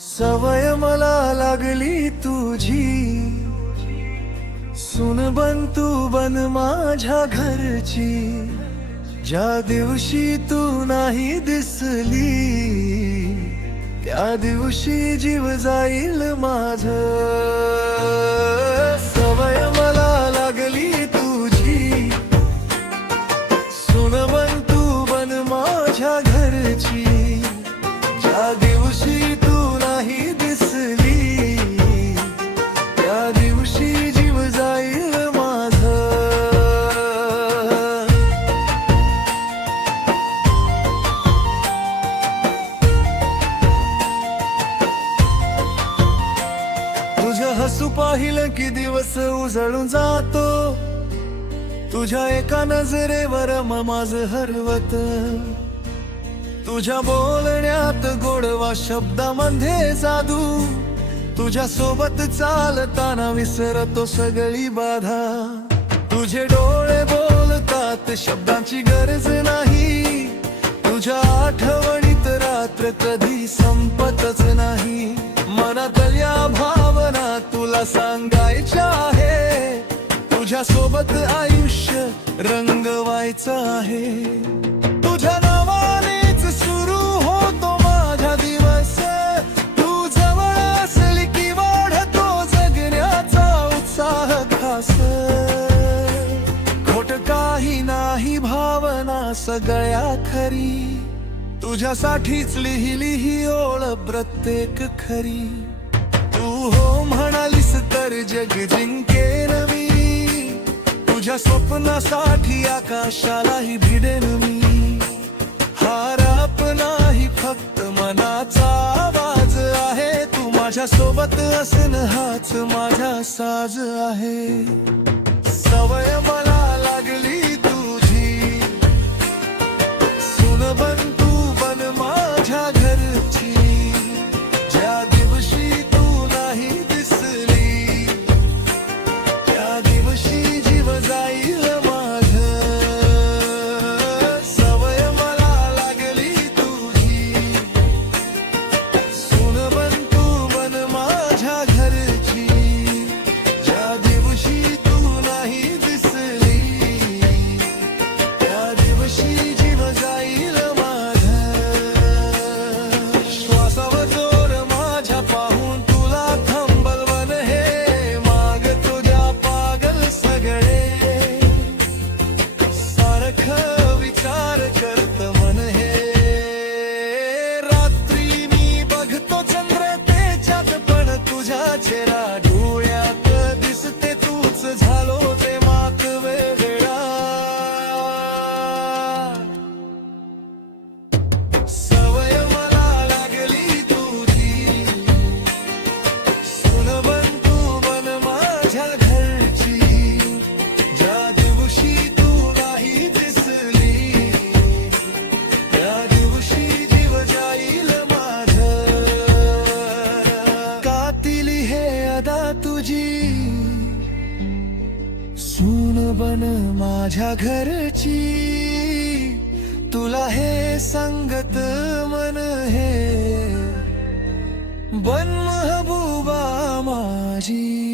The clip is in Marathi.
सवय मला लागली तुझी, सुन बन तू बन माझ्या घरची। ज्या दिवशी तू नाही दिसली, त्या दिवशी जीव जाईल माझं। सवय मला लागली तुझी, सुन बन तू बन माझ्या घरची। ज्या दिवशी तू नाही दिसली, त्या दिवशी जीव जाईल माझं। तुझं हसू पाहिलं की दिवस उजळून जातो, तुझ्या एका नजरेवर माझं हरवत। तुझ्या बोलण्यात गोडवा शब्दामध्ये जादू, तुझ्या सोबत चालताना विसरतो सगळी बाधा। तुझे डोळे बोलतात शब्दांची गरज नाही, तुझ्या आठवणीत रात्र कधी संपतच नाही। मनातल्या भावना तुला सांगायच्या आहे, तुझ्या सोबत आयुष्य रंगवायचं आहे। तुझ्या नावानेच सुरू होतो माझा दिवस, तू जवळ असली की वाढतो जगण्याचा उत्साह खास। खोट काही नाही भावना सगळ्या खरी, तुझ्यासाठीच लिहिली ही ओळ प्रत्येक खरी। तू हो म्हणालीस तर जग जिंकेन मी, तुझ्या स्वप्नासाठी आकाशालाही भिडेन मी। हाराप नाही फक्त मनाचा आवाज आहे, तू माझ्या सोबत असणं हाच माझा साज आहे। सवय मला लागली तुझी, सुन बन तू बन माझ्या घरची। ज्या दिवशी तू नाही दिसली, त्या दिवशी जीव जाईल माझं। सवय मला लागली तुझी, सुन बन तू बन माझ्या घरची। ज्या दिवशी तू नाही दिसली, त्या दिवशी जीव जाईल माझं। श्वासावर जोर माझ्या पाहून तुला थांबल मन हे, माग तुझ्या पागल सगळे। सारखं विचार करत मन हे, रात्री मी बघतो चंद्र त्याच्यात पण तुझ्या चेहरा डोळ्यात दिसते तूच झालो ते मात वेगळा। सवय मला लागली तुझी, सुन बन तू बन माझ्या घरची। ज्या दिवशी तू नाही दिसली, त्या दिवशी जीव जाईल माझं। कातिली हे अदा तुझी, सून बन माझ्या घरची। तुला हे सांगत मन हे, बन महबूबा माझी।